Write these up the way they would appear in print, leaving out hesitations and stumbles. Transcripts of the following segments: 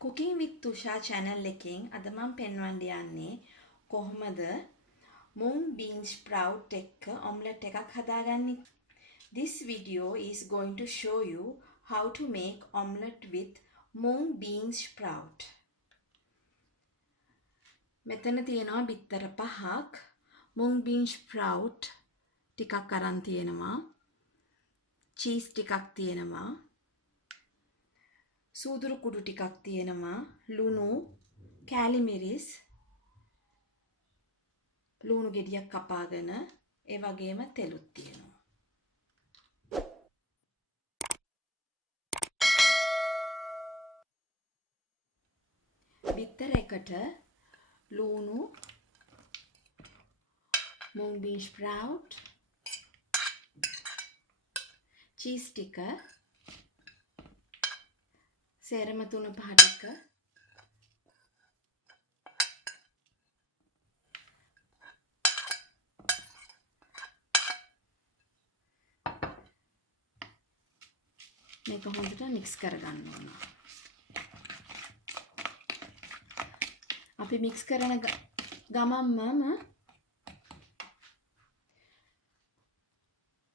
Cooking with Thusha channel එකෙන් අද මම පෙන්වන්න යන්නේ කොහොමද Mung Bean Sprout එක්ක omelette එකක් හදාගන්නේ. This video is going to show you how to make omelette with Mung Bean Sprout. මෙතන තියෙනවා බිත්තර 5ක්, Mung Bean Sprout ටිකක් අරන් තියෙනවා, cheese ටිකක් තියෙනවා, සූදුරු කුඩු ටිකක් තියෙනවා, ලුණු, කෑලි මිරිස්, ලුණු ගෙඩියක් කපාගෙන ඒ වගේම තෙලුත් තියෙනවා. බිත්තර එකට ලුණු, Mung Bean Sprout, cheese ටික, සේරම 3-5 ටික, මේක හොඳට මික්ස් කරගන්න ඕන. අපි මික්ස් කරන ගමන්ම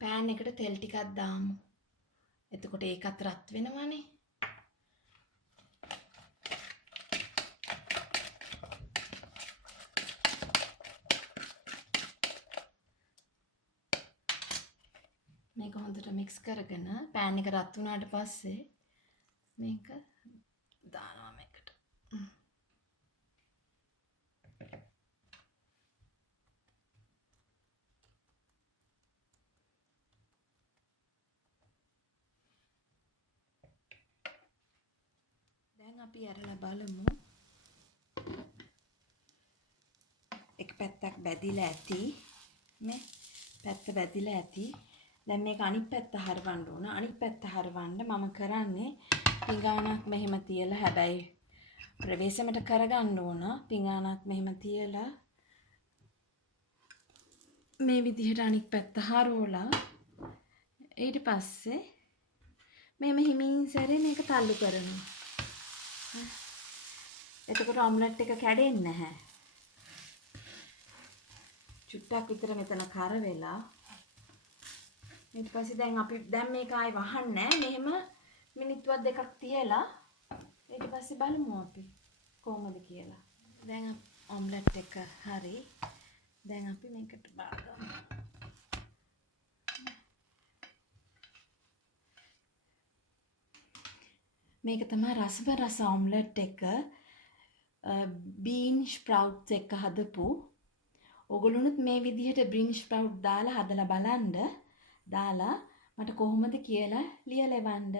පෑන් එකට තෙල් ටිකක් දාමු. එතකොට ඒකත් රත් වෙනවනේ. මේක හොඳට මික්ස් කරගෙන පෑන් එක රත් වුණාට පස්සේ මේක දානවා මේකට. දැන් අපි අරලා බලමු. එක පැත්තක් බැදිලා ඇති. මේ පැත්ත බැදිලා ඇති. දැන් මේක අනිත් පැත්ත හරවන්න ඕන. අනිත් පැත්ත හරවන්න මම කරන්නේ පිඟානක් මෙහෙම තියලා, හැබැයි ප්‍රවේශමට කරගන්න ඕන. පිඟානක් මෙහෙම තියලා මේ විදිහට අනිත් පැත්ත හරවලා ඊට පස්සේ මෙහෙම හිමින් සැරේ මේක තල්ලු කරනවා. එතකොට ඔම්ලට් එක කැඩෙන්නේ නැහැ. චුට්ටක් විතර මෙතන කර වෙලා ඊට පස්සේ දැන් මේක ආයි වහන්නේ නැහැ. මෙහෙම මිනිත්තුවක් දෙකක් තියලා ඊට පස්සේ බලමු අපි කොහොමද කියලා. දැන් ඔම්ලට් එක හරි. දැන් අපි මේකට බාගමු. මේක තමයි රස ඔම්ලට් එක bean sprouts එක හදපු. ඔයගොල්ලොනුත් මේ විදිහට bean sprout දාලා හදලා බලන්න. දාලා මට කොහොමද කියලා ලියලා එවන්න.